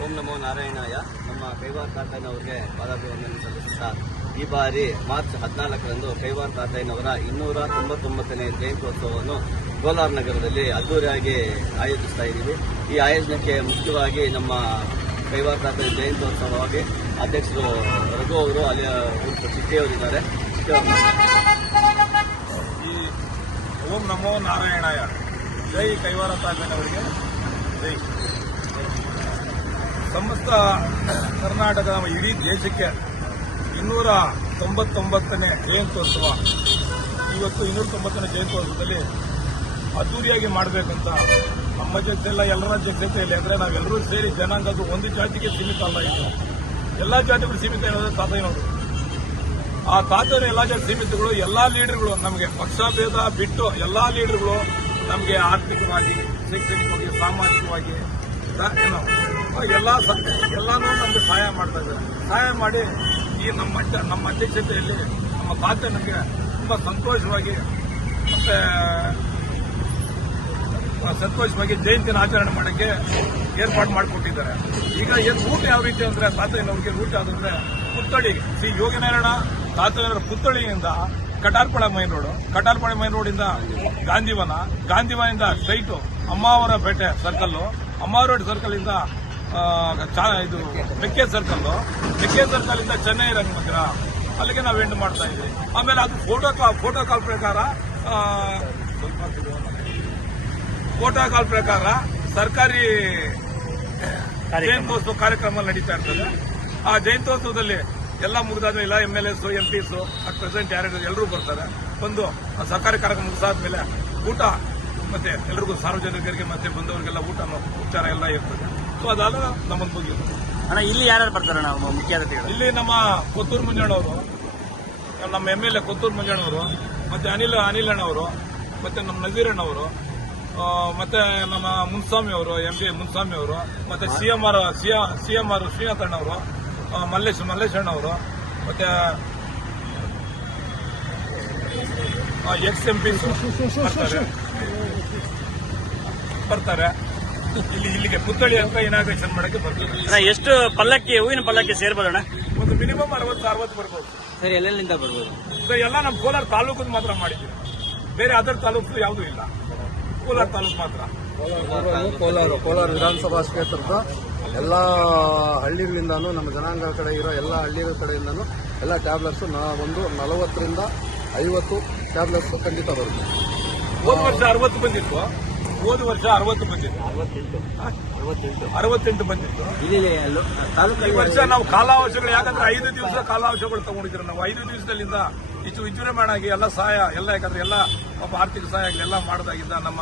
ಓಂ ನಮೋ ನಾರಾಯಣಾಯ. ನಮ್ಮ ಕೈವಾರ್ ತಾತಯ್ಯನವರಿಗೆ ಪಾದಾಭಿವಂದನೆ ಸಲ್ಲಿಸುತ್ತಾ ಈ ಬಾರಿ ಮಾರ್ಚ್ ಹದಿನಾಲ್ಕರಂದು ಕೈವಾರ್ ತಾತಯ್ಯನವರ ಇನ್ನೂರ ತೊಂಬತ್ತೊಂಬತ್ತನೇ ಜಯಂತ್ಯೋತ್ಸವವನ್ನು ಕೋಲಾರ ನಗರದಲ್ಲಿ ಅದ್ದೂರಿಯಾಗಿ ಆಯೋಜಿಸ್ತಾ ಇದ್ದೀವಿ. ಈ ಆಯೋಜನಕ್ಕೆ ಮುಖ್ಯವಾಗಿ ನಮ್ಮ ಕೈವಾರ್ ತಾತಯ್ಯ ಜಯಂತ್ಯೋತ್ಸವವಾಗಿ ಅಧ್ಯಕ್ಷರು ರಘು ಅವರು ಅಲ್ಲಿ ಚಿಟ್ಟಿಯವರಿದ್ದಾರೆ ಚಿಟ್ಟಿಯವರು ಈ ಓಂ ನಮೋ ನಾರಾಯಣಾಯ. ಜೈ ಕೈವಾರ ತಾತಯ್ಯನವರಿಗೆ ಜೈ. ಸಮಸ್ತ ಕರ್ನಾಟಕ ನಮ್ಮ ಇಡೀ ದೇಶಕ್ಕೆ ಇನ್ನೂರ ತೊಂಬತ್ತೊಂಬತ್ತನೇ ಜಯಂತ್ಯೋತ್ಸವ. ಇವತ್ತು ಇನ್ನೂರ ತೊಂಬತ್ತನೇ ಜಯಂತ್ಯೋತ್ಸವದಲ್ಲಿ ಅದ್ದೂರಿಯಾಗಿ ಮಾಡಬೇಕಂತ ನಮ್ಮ ಜೊತೆಲ್ಲ ಎಲ್ಲರ ಜೊತೆಯಲ್ಲಿ ಅಂದರೆ ನಾವೆಲ್ಲರೂ ಸೇರಿ ಜನಾಂಗದ್ದು ಒಂದು ಜಾತಿಗೆ ಸೀಮಿತ ಅಲ್ಲ ಇದು. ಎಲ್ಲ ಜಾತಿಗಳು ಸೀಮಿತ ಇರೋದೇ ತಾತಯ್ಯನವರು ಆ ತಾತನ ಎಲ್ಲ ಜಾತಿ ಸೀಮಿತಗಳು, ಎಲ್ಲ ಲೀಡರ್ಗಳು ನಮಗೆ ಪಕ್ಷಭೇದ ಬಿಟ್ಟು ಎಲ್ಲ ಲೀಡರ್ಗಳು ನಮಗೆ ಆರ್ಥಿಕವಾಗಿ, ಶೈಕ್ಷಣಿಕವಾಗಿ, ಸಾಮಾಜಿಕವಾಗಿ ಎಲ್ಲ ಎಲ್ಲಾನು ನಮಗೆ ಸಹಾಯ ಮಾಡ್ತಾ ಇದ್ದಾರೆ. ಸಹಾಯ ಮಾಡಿ ಈ ನಮ್ಮ ನಮ್ಮ ಅಧ್ಯಕ್ಷತೆಯಲ್ಲಿ ನಮ್ಮ ತಾತ ನಮಗೆ ತುಂಬಾ ಸಂತೋಷವಾಗಿ, ಮತ್ತೆ ಸಂತೋಷವಾಗಿ ಜಯಂತಿನ ಆಚರಣೆ ಮಾಡೋಕ್ಕೆ ಏರ್ಪಾಡು ಮಾಡಿಕೊಟ್ಟಿದ್ದಾರೆ. ಈಗ ಏನು ಊಟ ಯಾವ ರೀತಿ ಅಂದರೆ ತಾತಯ್ಯನವ್ರಿಗೆ ಊಟ ಯಾವುದಂದ್ರೆ ಪುತ್ತಳಿ ಶ್ರೀ ಯೋಗಿನಾರಾಯಣ ತಾತಯ್ಯನವರ ಪುತ್ತಳಿಯಿಂದ Katarpala main road. Katarpala main ರೋಡಿಂದ ಗಾಂಧಿವನ. ಗಾಂಧಿವನದಿಂದ ಸ್ಟ್ರೈಟು ಅಮ್ಮಾವರ ಪೇಟೆ ಸರ್ಕಲ್ಲು ಅಮ್ಮಾವರ ಸರ್ಕಲ್ ಇಂದ ಚಾ- ಇದು ಮೆಕ್ಕೆ ಸರ್ಕಲ್ ಮೆಕ್ಕೆ ಸರ್ಕಲ್ ಇಂದ ಚೆನ್ನೈ ರಂಗಮಂದಿರ ಅಲ್ಲಿಗೆ ನಾವು ಎಂಡ್ ಮಾಡ್ತಾ ಇದ್ವಿ. ಆಮೇಲೆ ಅದು ಫೋಟೋ ಫೋಟೋ ಕಾಲ್ ಪ್ರಕಾರ ಫೋಟೋ ಕಾಲ್ ಪ್ರಕಾರ ಸರ್ಕಾರಿ ಜಯಂತ್ಯೋತ್ಸವ ಕಾರ್ಯಕ್ರಮ ನಡೀತಾ ಇರ್ತದೆ. ಆ ಜಯಂತ್ಯೋತ್ಸವದಲ್ಲಿ ಎಲ್ಲ ಮುಗಿದಾದ್ಮೇಲೆ ಎಲ್ಲ M L S M Ps president ಯಾರ್ಯಾರು ಎಲ್ಲರೂ ಬರ್ತಾರೆ. ಆ ಸರ್ಕಾರಿ ಕಾರ್ಯಕ್ರಮ ಮುಗಿಸಾದ್ಮೇಲೆ ಊಟ ಮತ್ತೆ ಎಲ್ರಿಗೂ ಸಾರ್ವಜನಿಕರಿಗೆ ಮತ್ತೆ ಬಂದವರಿಗೆಲ್ಲ ಊಟ ಉಪಚಾರ ಎಲ್ಲ ಇರ್ತದೆ. ಸೊ ಅದಾದ ನಮ್ಮನ್ನು ಮುಗಿಯುತ್ತೆ ಅಣ್ಣ ಇಲ್ಲಿ ಯಾರ್ಯಾರು ಬರ್ತಾರೆ ನಾವು ಮುಖ್ಯ ಅತಿಥಿಗಳು? ಇಲ್ಲಿ ನಮ್ಮ ಕೊತ್ತೂರು ಮಂಜಣ್ಣವರು ನಮ್ಮ ಎಂ ಎಲ್ ಎ ಕೊತ್ತೂರು ಮಂಜಣ್ಣವರು ಮತ್ತೆ ಅನಿಲ್ ಅನಿಲ್ ಅಣ್ಣವರು ಮತ್ತೆ ನಮ್ಮ ನಜೀರಣ್ಣವರು ಮತ್ತೆ ನಮ್ಮ ಮುನ್ಸ್ವಾಮಿ ಅವರು ಎಂ ಪಿ ಮುನ್ಸ್ವಾಮಿ ಅವರು ಮತ್ತೆ C M R C M R Srinath ಅಣ್ಣವರು ಮಲ್ಲೇಶ್ ಮಲ್ಲೇಶ್ ಅಣ್ಣವರು ಮತ್ತೆ ಎಕ್ಸ್ ಎಂ ಪಿ ಬರ್ತಾರೆ. ಇಲ್ಲಿ ಇಲ್ಲಿಗೆ ಪುತ್ಥಳಿ ಅಂತ ಇನಾಗ್ರೇಷನ್ ಮಾಡಕ್ಕೆ ಬರ್ತದೆ ಅಣ್ಣ ಎಷ್ಟು ಪಲ್ಲಕ್ಕಿ ಹೂವಿನ ಪಲ್ಲಕ್ಕಿ ಸೇರ್ಬೋದಣ್ಣ? ಒಂದು ಮಿನಿಮಮ್ ಅರವತ್ತು ಅರವತ್ತು ಬರ್ಬೋದು. ಸರ್ ಎಲ್ಲೆಲ್ಲಿಂದ ಬರ್ಬೋದು? ಸರ್ ಎಲ್ಲ ನಮ್ಮ ಕೋಲಾರ ತಾಲೂಕು ಮಾತ್ರ ಮಾಡಿದ್ದೀವಿ. ಬೇರೆ ಅದರ್ ತಾಲೂಕು ಯಾವುದೂ ಇಲ್ಲ. ಕೋಲಾರ ತಾಲೂಕು ಮಾತ್ರ. ಕೋಲಾರ ಕೋಲಾರ ವಿಧಾನಸಭಾ ಕ್ಷೇತ್ರದ ಎಲ್ಲ ಹಳ್ಳಿಗಳಿಂದ ನಮ್ಮ ಜನಾಂಗ ಕಡೆ ಇರೋ ಎಲ್ಲ ಹಳ್ಳಿಗಳ ಕಡೆಯಿಂದಾನು ಎಲ್ಲ ಟ್ಯಾಬ್ಲೆಟ್ಸ್ ಒಂದು ನಲವತ್ತರಿಂದ ಐವತ್ತು ಟ್ಯಾಬ್ಲೆಟ್ಸ್ ಖಂಡಿತ ಬರುತ್ತೆ. ಹೋದ ವರ್ಷ ಅರವತ್ತು ಬಂದಿತ್ತು. ಹೋದ ವರ್ಷ ಅರವತ್ತು ಬಂದಿತ್ತು. ಅರವತ್ತೆಂಟು. ಬಂದಿತ್ತು. ಈ ವರ್ಷ ನಾವು ಕಾಲಾವಶಗಳು ಯಾಕಂದ್ರೆ ಐದು ದಿವಸ ಕಾಲಾವಶಗಳು ತಗೊಂಡಿದ್ರು ನಾವು. ಐದು ದಿವಸದಲ್ಲಿಂದ ಇಷ್ಟು ವಿಜೃಂಭಣೆ ಆಗಿ ಎಲ್ಲ ಸಹಾಯ ಎಲ್ಲ ಯಾಕಂದ್ರೆ ಎಲ್ಲ ಪಾಪ ಆರ್ಥಿಕ ಸಹಾಯ ಆಗಲಿ ಎಲ್ಲ ಮಾಡಿದಾಗಿಂದ ನಮ್ಮ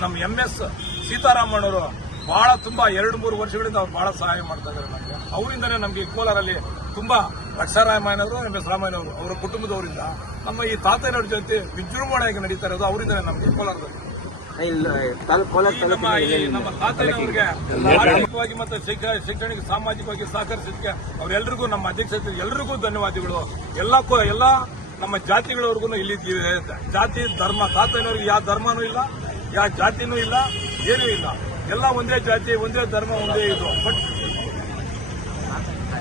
ನಮ್ಮ ಎಂ ಎಸ್ ಸೀತಾರಾಮಣ್ಣವರು ಬಹಳ ತುಂಬಾ ಎರಡು ಮೂರು ವರ್ಷಗಳಿಂದ ಅವ್ರು ಬಹಳ ಸಹಾಯ ಮಾಡ್ತಾ ಇದ್ದಾರೆ ನಮಗೆ. ಅವರಿಂದನೇ ನಮಗೆ ಕೋಲಾರಲ್ಲಿ ತುಂಬಾ ಲಕ್ಷಾರಾಮಾಯಣವರು ಎಂ ಎಸ್ ರಾಮಾಯಣವರು ಅವರ ಕುಟುಂಬದವರಿಂದ ನಮ್ಮ ಈ ತಾತಯ್ಯನವ್ರ ಜೊತೆ ವಿಜೃಂಭಣೆಯಾಗಿ ನಡೀತಾ ಇರೋದು ಅವರಿಂದನೇ ನಮಗೆ ಕೋಲಾರದಲ್ಲಿ. ನಮ್ಮ ಈ ನಮ್ಮ ಆರ್ಥಿಕವಾಗಿ ಮತ್ತು ಶೈಕ್ಷ- ಶೈಕ್ಷಣಿಕ ಸಾಮಾಜಿಕವಾಗಿ ಸಹಕರಿಸಿದ್ದಕ್ಕೆ ಅವರೆಲ್ಲರಿಗೂ ನಮ್ಮ ಅಧ್ಯಕ್ಷತೆ ಎಲ್ರಿಗೂ ಧನ್ಯವಾದಗಳು. ಎಲ್ಲ ಎಲ್ಲ ನಮ್ಮ ಜಾತಿಗಳವರೆಗೂ ಇಲ್ಲಿ ಜಾತಿ ಧರ್ಮ ತಾತಯ್ಯನವ್ರಿಗೆ ಯಾವ ಧರ್ಮನೂ ಇಲ್ಲ ಯಾವ ಜಾತಿನೂ ಇಲ್ಲ ಏನೂ ಇಲ್ಲ. ಎಲ್ಲ ಒಂದೇ ಜಾತಿ ಒಂದೇ ಧರ್ಮ ಒಂದೇ ಇದು. ಬಟ್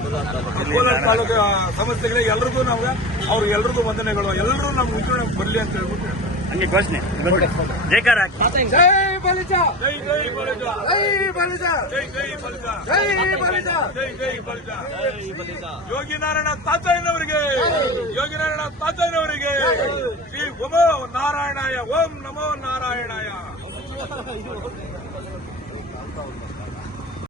ಕೋಲಾರ ತಾಲೂಕು ಸಮಸ್ಯೆಗಳಿಗೆ ಎಲ್ರಿಗೂ ನಾವು ಅವ್ರಿಗೆ ಎಲ್ರಿಗೂ ವಂದನೆಗಳು. ಎಲ್ಲರೂ ನಮ್ಗೆ ವಿಜೃಂಭಣೆ ಬರಲಿ ಅಂತ ಹೇಳ್ಬಿಟ್ಟು. ಹಂಗೆ ಘೋಷಣೆ. ಜೈಕಾರ ಹಾಕಿ ಜೈ ಜೈ ಬಲಿಜ! ಜೈ ಬಲಿಜ! ಜೈ ಜೈ ಬಲಿಜ! ಜೈ ಬಲಿಜ! ಜೈ ಜೈ ಬಲಿಜ! ಯೋಗಿನಾರಾಯಣ ತಾತಯ್ಯನವರಿಗೆ ಯೋಗಿನಾರಾಯಣ ತಾತಯ್ಯನವರಿಗೆ ಶ್ರೀ ಓಮೋ ನಾರಾಯಣಾಯ ಓಂ ನಮೋ ನಾರಾಯಣಾಯ!